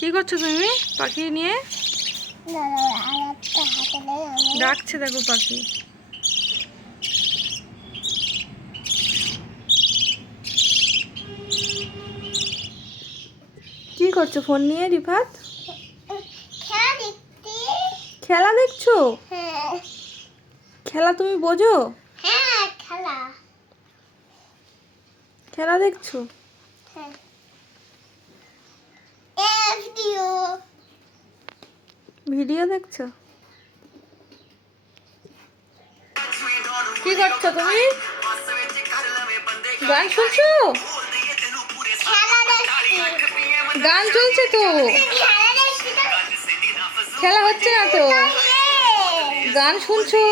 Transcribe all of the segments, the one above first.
কি করছ তুমি পাখি নিয়ে? ডাকছে দেখো পাখি। কি করছ ফোন নিয়ে রিফাত? খেলা দেখছ? হ্যাঁ। খেলা তুমি বোঝো? হ্যাঁ খেলা। খেলা দেখছ? হ্যাঁ। ভিডিও দেখছ? কি করছ তুমি? গান শুনছো? গান চলছে তো। খেলা হচ্ছে না তো। গান শুনছো?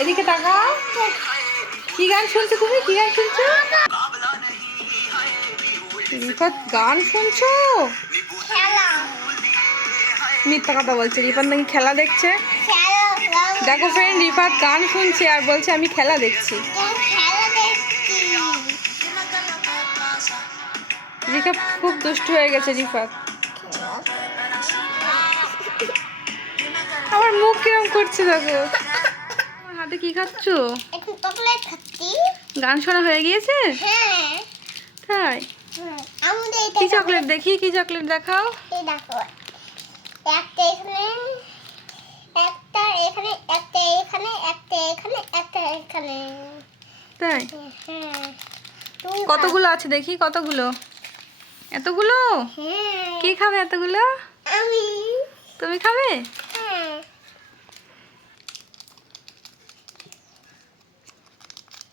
এদিকে তাকাও। কি গান শুনছো তুমি? কি গান শুনছো? রিফাত গান শুনছো? মিথ্যা কথা বলছে রিফাত নাকি খেলা দেখছে? দেখো ফ্রেন্ড রিফাত গান শুনছে আর বলছে আমি খেলা দেখছি। রিফাত খুব দুষ্ট হয়ে গেছে রিফাত। আমার মুখ কিরম করছে দেখো। হাতে কি খাচ্ছো। গান শোনা হয়ে গিয়েছে? হ্যাঁ। তাই? কি চকলেট দেখি। কি চকলেট দেখাও? এই দেখো একটা এখানে একটা এখানে একটা এখানে একটা এখানে একটা এখানে। তাই? হ্যাঁ কতগুলো আছে দেখি কতগুলো? এতগুলো? হ্যাঁ। কি খাবে এতগুলো? আমি। তুমি খাবে? হ্যাঁ।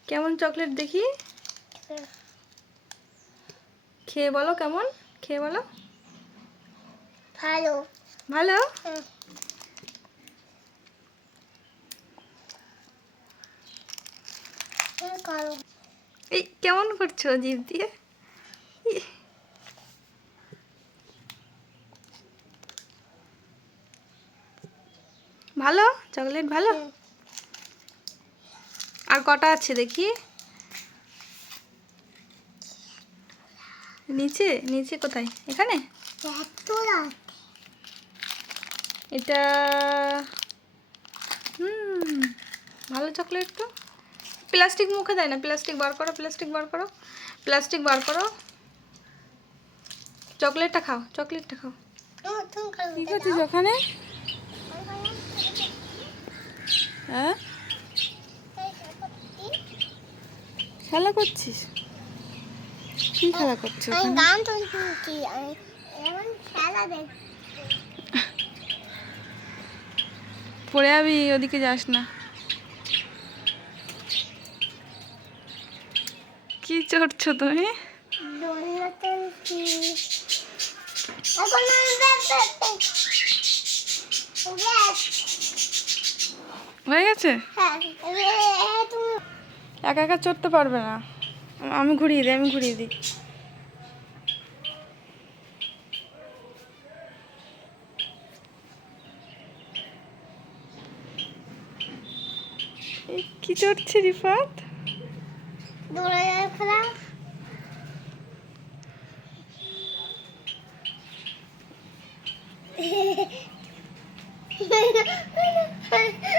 কেমন চকলেট দেখি? খেয়ে বলো কেমন? খেয়ে বলো। ভালো। ভালো? এই কেমন করছ জিভ দিয়ে? ভালো? চকলেট ভালো? আর কটা আছে দেখি। নিচে নিচে কোথায়? এখানে? এটা হুম ভালো চকলেট তো। প্লাস্টিক মুখে দেয় না প্লাস্টিক বার করো প্লাস্টিক বার করো প্লাস্টিক বার করো। চকলেটটা খাও চকলেটটা খাও তুমি তুমি করো কি করছিস ওখানে? হ্যাঁ? খেলা করছিস? কি খেলা করছ আমি গান তো শুনছি আমি এমন খেলা দেখ পড়ে যাবি ওদিকে যাস না। কি চড়ছো তুমি? হয়ে গেছে? হ্যাঁ একা একা চড়তে পারবে না। আমি ঘুরিয়ে দিই আমি ঘুরিয়ে দিই। কি চড়ছে রিফাত? খেলা।